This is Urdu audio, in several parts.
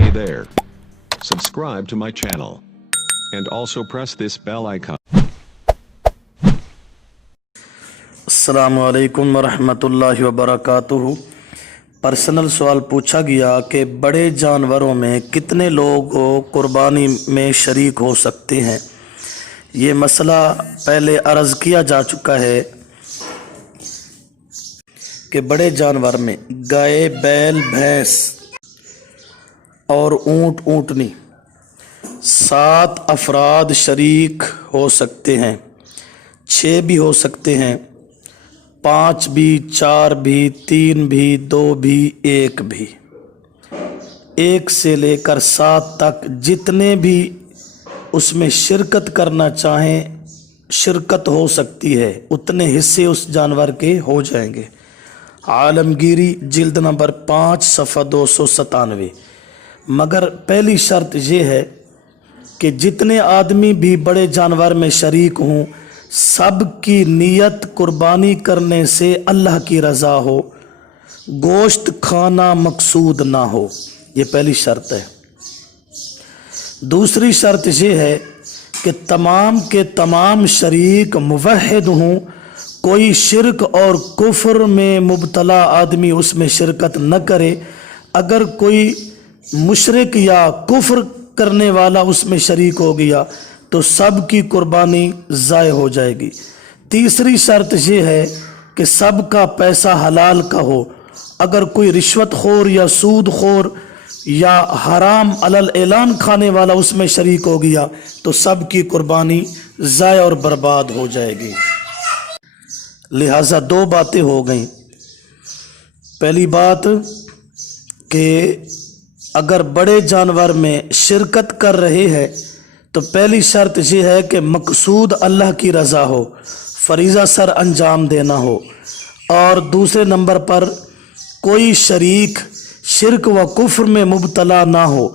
Hey there. Subscribe to my channel. And also press this bell icon. السلام علیکم ورحمۃ اللہ وبرکاتہ۔ پرسنل سوال پوچھا گیا کہ بڑے جانوروں میں کتنے لوگ قربانی میں شریک ہو سکتے ہیں۔ یہ مسئلہ پہلے عرض کیا جا چکا ہے کہ بڑے جانور میں گائے، بیل، بھینس اور اونٹ، اونٹنی 7 افراد شریک ہو سکتے ہیں، 6 بھی ہو سکتے ہیں، 5 بھی، 4 بھی، 3 بھی، 2 بھی، 1 بھی۔ 1 سے لے کر 7 تک جتنے بھی اس میں شرکت کرنا چاہیں شرکت ہو سکتی ہے، اتنے حصے اس جانور کے ہو جائیں گے۔ عالمگیری جلد نمبر 5 صفحہ 297۔ مگر پہلی شرط یہ ہے کہ جتنے آدمی بھی بڑے جانور میں شریک ہوں، سب کی نیت قربانی کرنے سے اللہ کی رضا ہو، گوشت کھانا مقصود نہ ہو۔ یہ پہلی شرط ہے۔ دوسری شرط یہ ہے کہ تمام کے تمام شریک موحد ہوں، کوئی شرک اور کفر میں مبتلا آدمی اس میں شرکت نہ کرے۔ اگر کوئی مشرک یا کفر کرنے والا اس میں شریک ہو گیا تو سب کی قربانی ضائع ہو جائے گی۔ تیسری شرط یہ ہے کہ سب کا پیسہ حلال کا ہو۔ اگر کوئی رشوت خور یا سود خور یا حرام علل اعلان کھانے والا اس میں شریک ہو گیا تو سب کی قربانی ضائع اور برباد ہو جائے گی۔ لہٰذا 2 باتیں ہو گئیں۔ پہلی بات کہ اگر بڑے جانور میں شرکت کر رہے ہیں تو پہلی شرط یہ ہے کہ مقصود اللہ کی رضا ہو، فریضہ سر انجام دینا ہو، اور دوسرے نمبر پر کوئی شریک شرک و کفر میں مبتلا نہ ہو،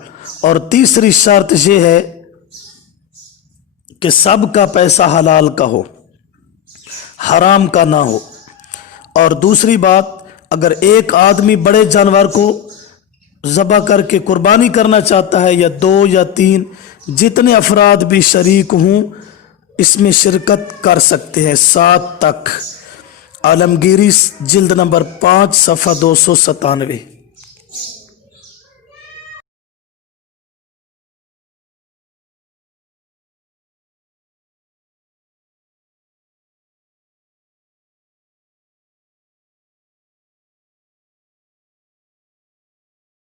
اور تیسری شرط یہ ہے کہ سب کا پیسہ حلال کا ہو، حرام کا نہ ہو۔ اور دوسری بات، اگر ایک آدمی بڑے جانور کو ذبح کر کے قربانی کرنا چاہتا ہے یا 2 یا 3، جتنے افراد بھی شریک ہوں اس میں شرکت کر سکتے ہیں 7 تک۔ عالمگیری جلد نمبر 5 صفحہ 297۔